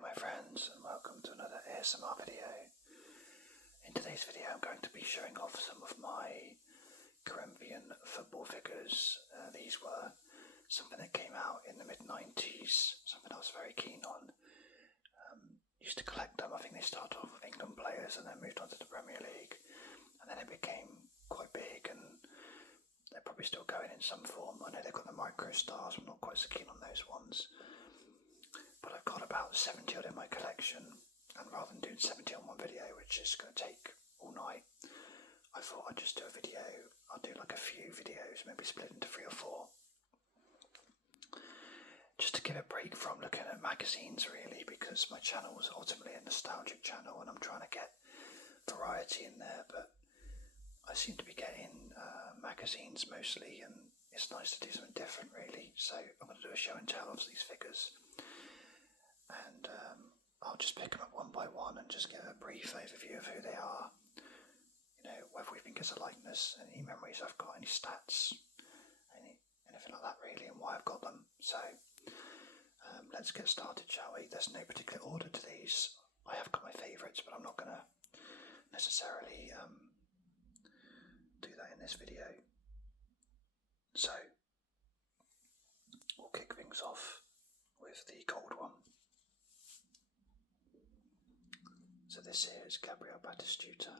my friends, and welcome to another ASMR video. In today's video I'm going to be showing off some of my Corinthian football figures. These were something that came out in the mid-90s, something I was very keen on. Used to collect them. I think they started off with England players and then moved on to the Premier League, and then it became quite big, and they're probably still going in some form. I know they've got the micro stars, I'm not quite so keen on those ones. But I've got about 70 odd in my collection, and rather than doing 70 on one video, which is going to take all night, I thought I'd just do a video. I'll do like a few videos, maybe split into 3 or 4, just to give a break from looking at magazines really, because my channel was ultimately a nostalgic channel and I'm trying to get variety in there, but I seem to be getting magazines mostly, and it's nice to do something different really. So I'm going to do a show and tell of these figures, and I'll just pick them up one by one and just give a brief overview of who they are, you know, whether we think it's a likeness, any memories I've got, any stats, anything like that really, and why I've got them. So let's get started, shall we? There's no particular order to these. I have got my favourites, but I'm not going to necessarily do that in this video. So we'll kick things off with the gold one. So this here is Gabriel Batistuta,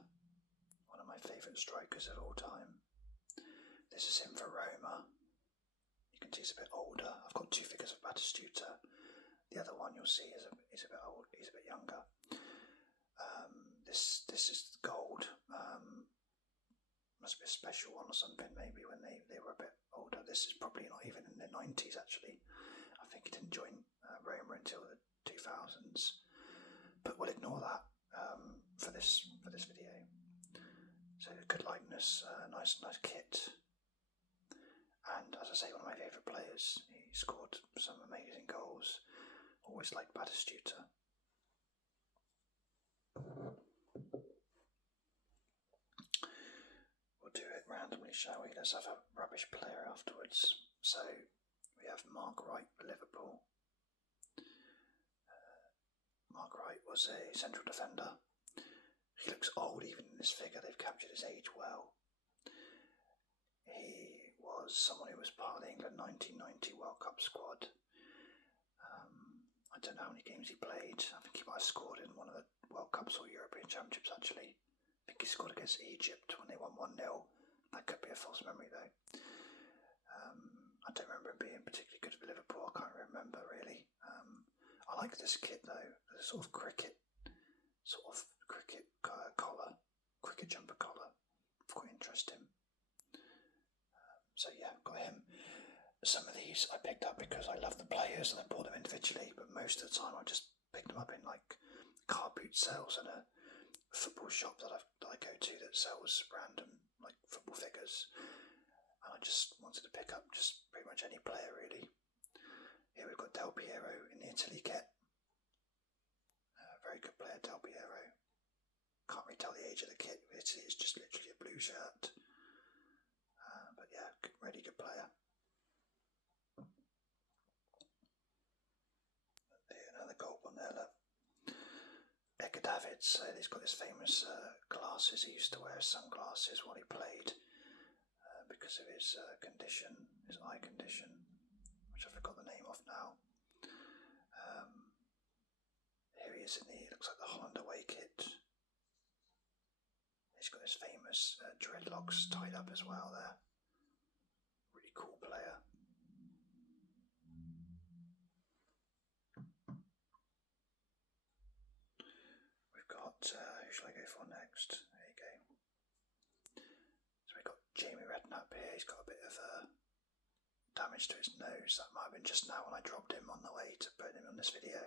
one of my favourite strikers of all time. This is him for Roma. You can see he's a bit older. I've got 2 figures of Batistuta. The other one you'll see is a bit old. He's a bit younger. This is gold. Must be a special one or something. Maybe when they were a bit older. This is probably not even in the 90s actually. I think he didn't join Roma until the 2000s. But we'll ignore that for this video. So good likeness, nice kit, and as I say, one of my favourite players. He scored some amazing goals. Always liked Batistuta. We'll do it randomly, shall we? Let's have a rubbish player afterwards. So we have Mark Wright for Liverpool. Mark Wright was a central defender. He looks old even in this figure. They've captured his age well. He was someone who was part of the England 1990 World Cup squad. I don't know how many games he played. I think he might have scored in one of the World Cups or European Championships actually. I think he scored against Egypt when they won 1-0. That could be a false memory though. I don't remember him being particularly good for Liverpool. I can't remember really. I like this kit though, the sort of cricket collar, cricket jumper collar. Quite interesting. So yeah, got him. Some of these I picked up because I love the players and I bought them individually, but most of the time I just picked them up in like car boot sales and a football shop that I go to that sells random like football figures, and I just wanted to pick up just pretty much any player really. Here we've got Del Piero in the Italy kit. Very good player, Del Piero. Can't really tell the age of the kit. It's just literally a blue shirt. But yeah, really good player. Another gold one there, look. Edgar Davids, he's got his famous glasses. He used to wear sunglasses while he played because of his condition, his eye condition, which I forgot the name of now. Here he is in the, looks like the Holland away kit. He's got his famous dreadlocks tied up as well there. Really cool player. We've got, who shall I go for next? There you go. So we've got Jamie Redknapp here. He's got a bit of damage to his nose. That might have been just now when I dropped him on the way to put him on this video.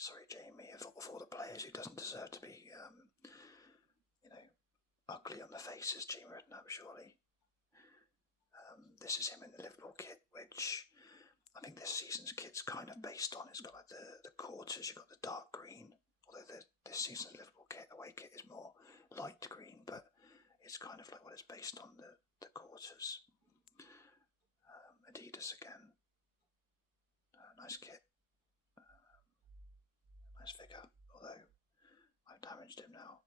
Sorry, Jamie, of all the players who doesn't deserve to be, ugly on the face is Jamie Redknapp, surely. This is him in the Liverpool kit, which I think this season's kit's kind of based on. It's got like the quarters, you've got the dark green, although this season's Liverpool kit, away kit, is more light green, but it's kind of like what it's based on, the quarters. Adidas again. Nice kit. damaged him now.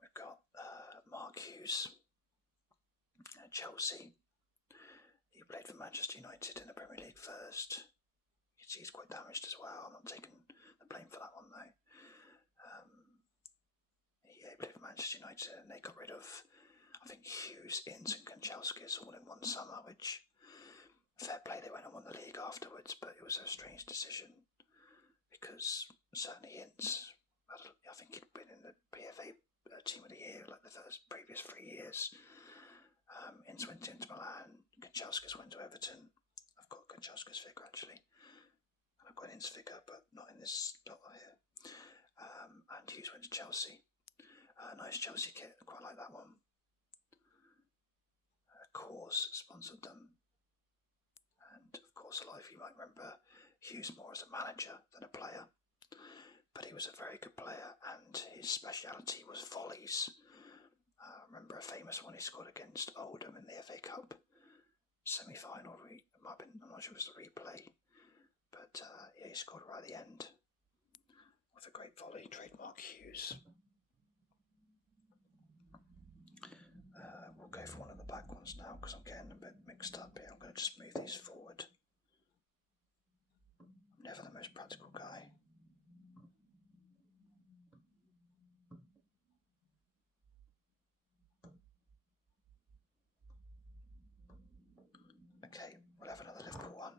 We've got Mark Hughes at Chelsea. He played for Manchester United in the Premier League first. You can see he's quite damaged as well. I'm not taking the blame for that one though. He played for Manchester United and they got rid of, I think, Hughes, Ince and Kanchelskis all in one summer, which, fair play, they went and won the league afterwards, but it was a strange decision because certainly Ince, I think he'd been in the PFA Team of the Year like the previous 3 years. Ince went into Milan, Kanchelskis went to Everton. I've got Kanchelskis figure actually, and I've got an Ince figure, but not in this lot here. And Hughes went to Chelsea. Nice Chelsea kit, quite like that one. Coors sponsored them, and of course a lot of you might remember Hughes more as a manager than a player, but he was a very good player and his speciality was volleys. Remember a famous one he scored against Oldham in the FA Cup semi-final, I'm not sure it was the replay, but yeah, he scored right at the end with a great volley, trademark Hughes. We'll go for one of the back ones now because I'm getting a bit mixed up here. I'm going to just move these forward. I'm never the most practical guy. Okay, we'll have another Liverpool one.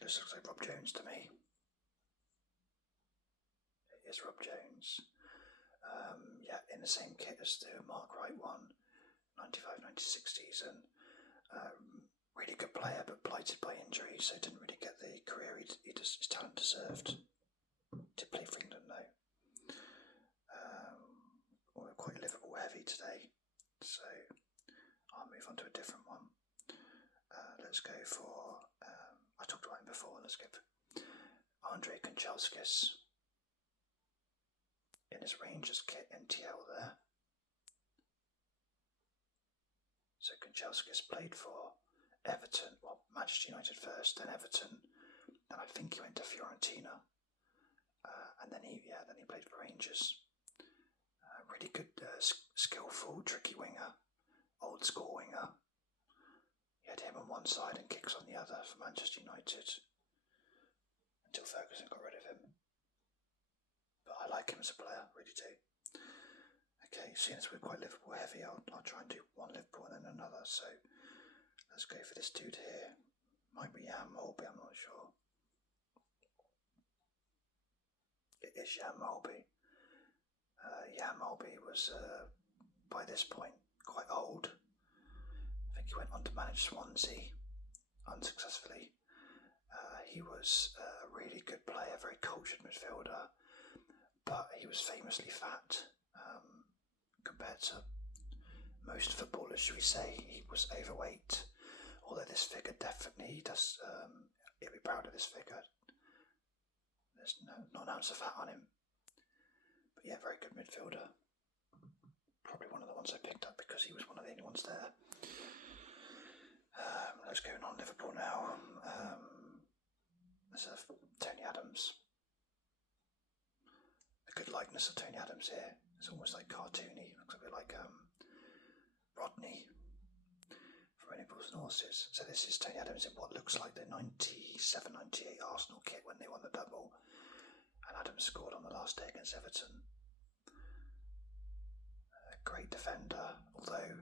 This looks like Rob Jones to me. It is Rob Jones. Yeah, in the same kit as the Mark Wright one, 95-96 season. Really good player, but blighted by injury, so didn't really get the career his talent deserved. Did play for England though. We're quite Liverpool heavy today, so I'll move on to a different one. Let's go for, I talked about him before, let's go for Andrei Kanchelskis in his Rangers kit NTL there. So Kanchelskis played for Everton, well, Manchester United first, then Everton, then I think he went to Fiorentina, and then he played for Rangers. Really good, skillful, tricky winger, old school winger. He had him on one side and Kicks on the other for Manchester United until Ferguson got rid of him. But I like him as a player, really do. Okay, seeing as we're quite Liverpool heavy, I'll try and do one Liverpool and then another. So let's go for this dude here. Might be Jan Molby, I'm not sure. It is Jan Molby. Jan Molby was, by this point, quite old. I think he went on to manage Swansea unsuccessfully. He was a really good player, very cultured midfielder, but he was famously fat. Compared to most footballers, should we say, he was overweight. Although this figure definitely does, he'll be proud of this figure. There's not an ounce of fat on him. But yeah, very good midfielder. Probably one of the ones I picked up because he was one of the only ones there. Let's go on Liverpool now. Let's have Tony Adams. A good likeness of Tony Adams here. It's almost like cartoony. Looks a bit like Rodney from Nipples and Horses. So this is Tony Adams in what looks like the 97-98 Arsenal kit when they won the double. And Adams scored on the last day against Everton. A great defender, although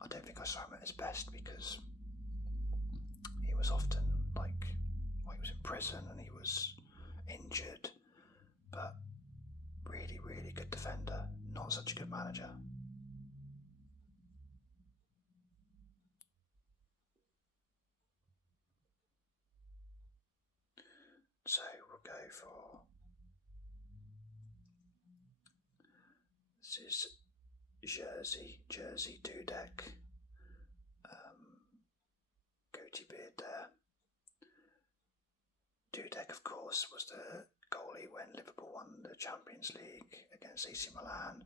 I don't think I saw him at his best because he was often he was in prison and he was injured, but really, really good defender, not such a good manager. So we'll go for, this is Jersey Dudek, goatee beard there. Dudek, of course, was the goalie when Liverpool won the Champions League against AC Milan.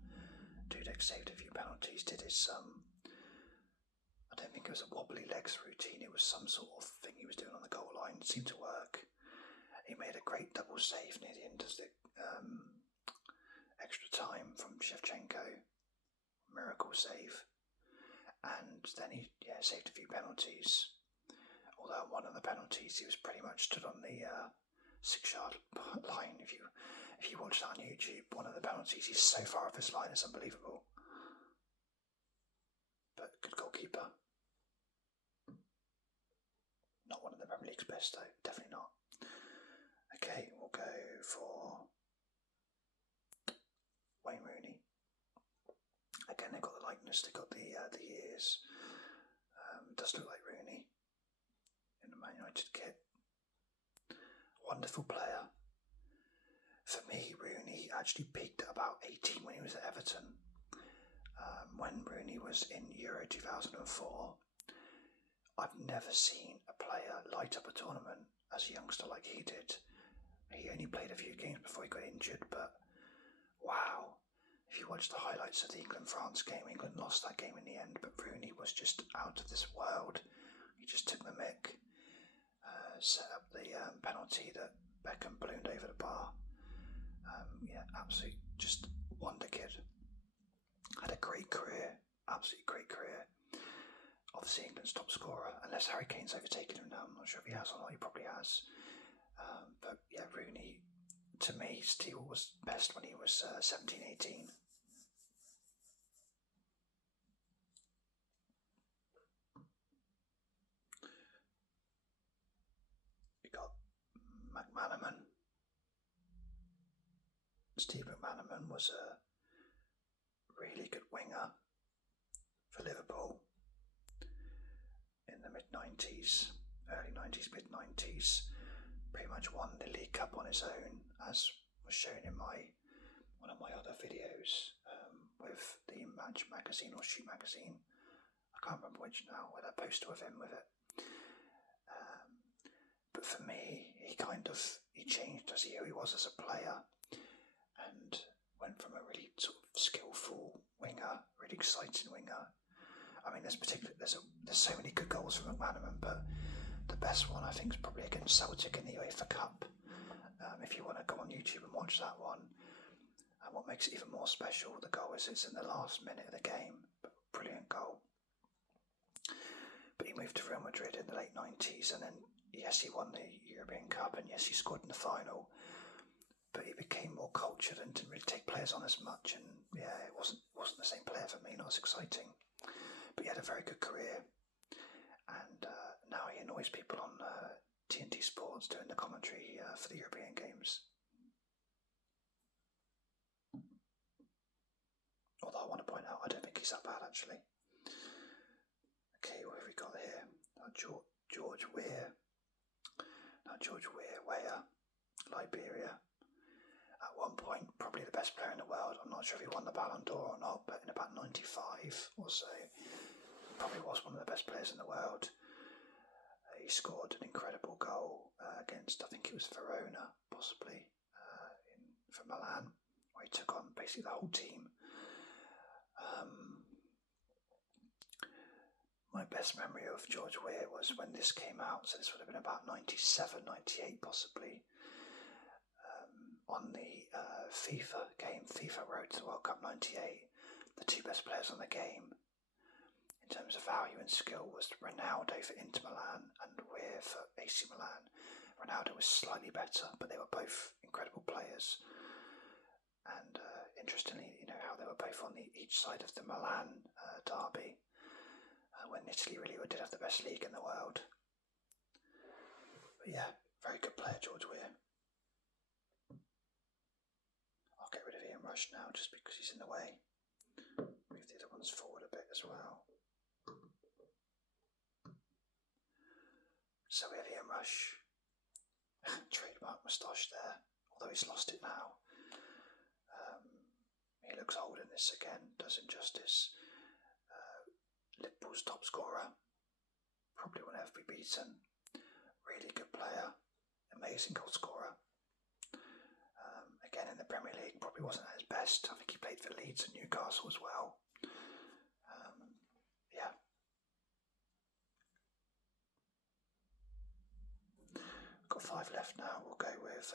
Dudek saved a few penalties, did his I don't think it was a wobbly legs routine, it was some sort of thing he was doing on the goal line, it seemed to work. great double save near the end of the extra time from Shevchenko. Miracle save. And then he saved a few penalties. Although one of the penalties, he was pretty much stood on the 6-yard line. If you watch that on YouTube, one of the penalties, he's so far off his line, it's unbelievable. But good goalkeeper. Not one of the Premier League's best though, definitely not. Okay, we'll go for Wayne Rooney. Again, they've got the likeness, they've got the ears. Does look like Rooney in the Man United kit. Wonderful player. For me, Rooney actually peaked at about 18 when he was at Everton. When Rooney was in Euro 2004, I've never seen a player light up a tournament as a youngster like he did. He only played a few games before he got injured, but wow. If you watch the highlights of the England-France game, England lost that game in the end, but Rooney was just out of this world. He just took the mick, set up the penalty that Beckham ballooned over the bar. Absolute just wonder kid. Had a great career, absolutely great career. Obviously England's top scorer, unless Harry Kane's overtaken him now. I'm not sure if he has or not, he probably has. But yeah, Rooney, to me, still was best when he was 17, 18. We got McManaman. Steve McManaman was a really good winger for Liverpool in the mid-90s, early 90s, mid-90s. Pretty much won the League Cup on his own, as was shown in one of my other videos with the Match magazine or Shoot magazine. I can't remember which now, with a poster of him with it. But for me, he changed as who he was as a player, and went from a really sort of skillful winger, really exciting winger. I mean, there's so many good goals from McManaman, but the best one I think is probably against Celtic in the UEFA Cup. If you want to go on YouTube and watch that one, and what makes it even more special, the goal is it's in the last minute of the game. Brilliant goal. But he moved to Real Madrid in the late 90s, and then yes, he won the European Cup, and yes, he scored in the final. But he became more cultured and didn't really take players on as much, and yeah, it wasn't the same player for me, not as exciting. But he had a very good career, and now he annoys people on TNT Sports doing the commentary for the European games. Although I want to point out, I don't think he's that bad actually. Okay, what have we got here? George Weah. George Weah, Liberia. At one point, probably the best player in the world. I'm not sure if he won the Ballon d'Or or not, but in about 95 or so, probably was one of the best players in the world. He scored an incredible goal against, I think it was Verona, possibly, for Milan, where he took on basically the whole team. My best memory of George Weah was when this came out, so this would have been about 97, 98 possibly, on the FIFA game, FIFA Road to World Cup 98. The two best players on the game, in terms of value and skill, was Ronaldo for Inter Milan and Weah for AC Milan. Ronaldo was slightly better, but they were both incredible players. And interestingly, how they were both on each side of the Milan derby, when Italy really did have the best league in the world. But yeah, very good player, George Weah. I'll get rid of Ian Rush now, just because he's in the way. Move the other ones forward a bit as well. So we have Ian Rush. Trademark moustache there, although he's lost it now. He looks old in this again, does him justice. Liverpool's top scorer, probably will never be beaten. Really good player, amazing goal scorer. Again in the Premier League, probably wasn't at his best. I think he played for Leeds and Newcastle as well. Got 5 left now. We'll go with,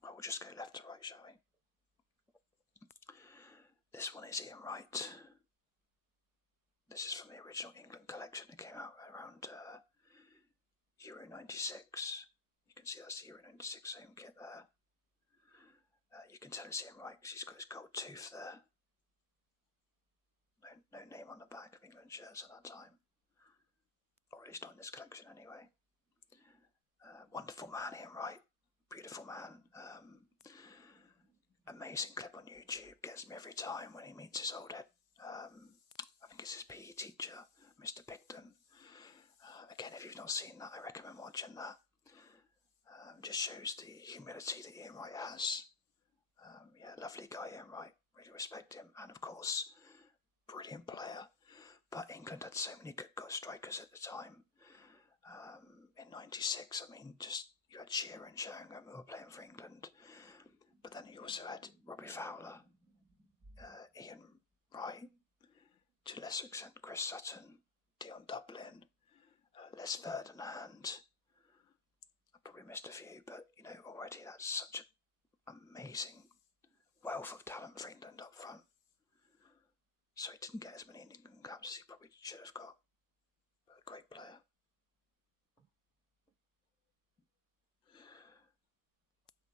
we'll just go left to right, shall we? This one is Ian Wright. This is from the original England collection. It came out around Euro 96. You can see that's the Euro 96 home kit there. You can tell it's Ian Wright because he's got his gold tooth there. No name on the back of England shirts at that time. Or at least not in this collection anyway. Wonderful man, Ian Wright. Beautiful man. Amazing clip on YouTube. Gets me every time when he meets his old head. I think it's his PE teacher, Mr. Picton. Again, if you've not seen that, I recommend watching that. Just shows the humility that Ian Wright has. Lovely guy, Ian Wright. Really respect him. And of course, brilliant player. But England had so many good strikers at the time. In 96, I mean, just you had Shearer and Sheringham who were playing for England. But then you also had Robbie Fowler, Ian Wright, to a lesser extent Chris Sutton, Dion Dublin, Les Ferdinand. I probably missed a few, but you know, already that's such an amazing wealth of talent for England up front. So he didn't get as many England caps as he probably should have got. But a great player.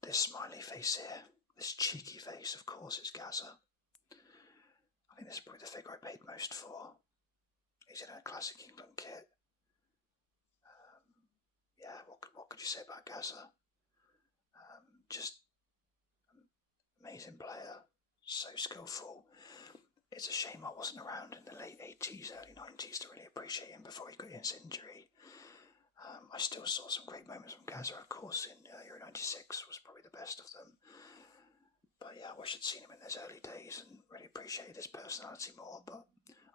This smiley face here, this cheeky face, of course, it's Gazza. I think this is probably the figure I paid most for. He's in a classic England kit. What could you say about Gazza? Just amazing player, so skillful. It's a shame I wasn't around in the late 80s, early 90s to really appreciate him before he got his injury. I still saw some great moments from Gazza, of course, in Euro 96 was probably the best of them. But yeah, I wish I'd seen him in those early days and really appreciated his personality more, but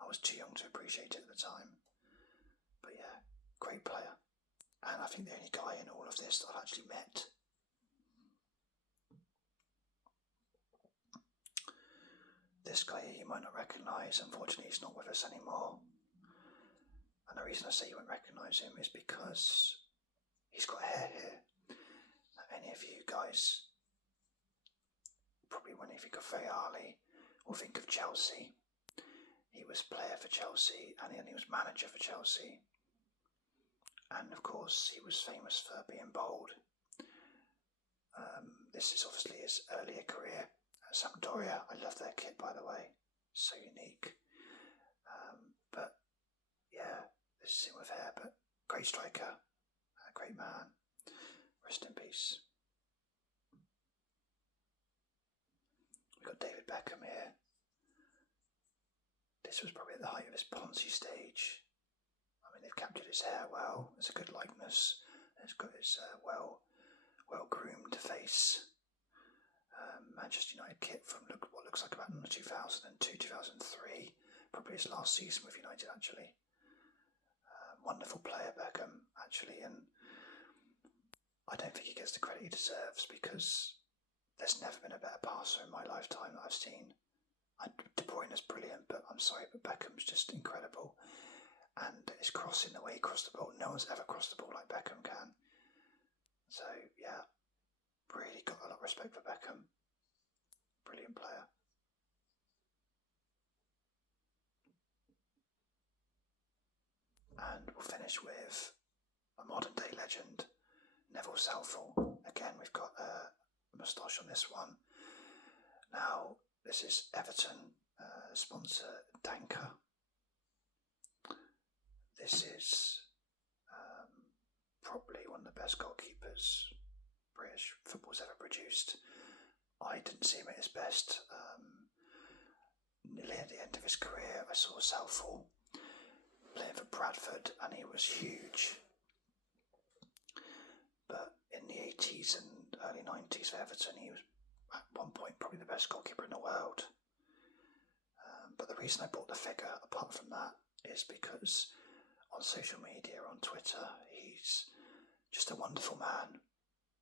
I was too young to appreciate it at the time. But yeah, great player. And I think the only guy in all of this that I've actually met. This guy here you might not recognise, unfortunately he's not with us anymore. And the reason I say you won't recognise him is because he's got hair here. Now, any of you guys, probably when you think of Fayali or think of Chelsea, he was player for Chelsea and he was manager for Chelsea. And of course he was famous for being bold. This is obviously his earlier career at Sampdoria. I love their kit, by the way, so unique. But yeah, this is him with hair, but great striker, a great man. Rest in peace. We've got David Beckham here. This was probably at the height of his Ponzi stage. I mean, they've captured his hair well. It's a good likeness. It's got his well-groomed face. Manchester United kit from what looks like about 2002, 2003. Probably his last season with United, actually. Wonderful player, Beckham, actually, and I don't think he gets the credit he deserves because there's never been a better passer in my lifetime that I've seen. De Bruyne is brilliant, but I'm sorry, but Beckham's just incredible. And his crossing, the way he crossed the ball, no one's ever crossed the ball like Beckham can. So, yeah, really got a lot of respect for Beckham. Brilliant player. And we'll finish with a modern day legend, Neville Southall. Again, we've got a moustache on this one. Now, this is Everton, sponsor Danker. This is probably one of the best goalkeepers British football's ever produced. I didn't see him at his best. Nearly at the end of his career, I saw Southall playing for Bradford, and he was huge. But in the 80s and early 90s for Everton, he was at one point probably the best goalkeeper in the world. But the reason I bought the figure, apart from that, is because on social media, on Twitter, he's just a wonderful man.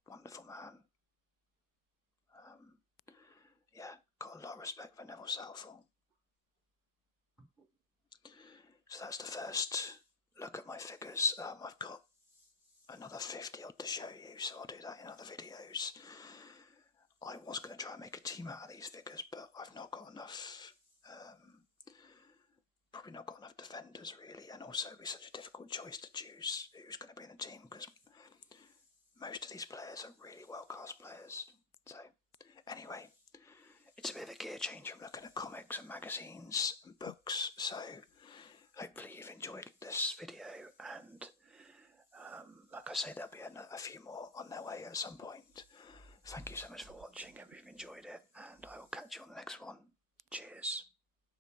Wonderful man. Yeah, got a lot of respect for Neville Southall. So that's the first look at my figures. I've got another 50 odd to show you, so I'll do that in other videos. I was going to try and make a team out of these figures, but I've not got enough, probably not got enough defenders really, and also it'd be such a difficult choice to choose who's going to be in the team because most of these players are really well cast players. So anyway, it's a bit of a gear change from looking at comics and magazines and books, so hopefully you've enjoyed this video, and like I say, there'll be a few more on their way at some point. Thank you so much for watching, hope you've enjoyed it, and I will catch you on the next one. Cheers.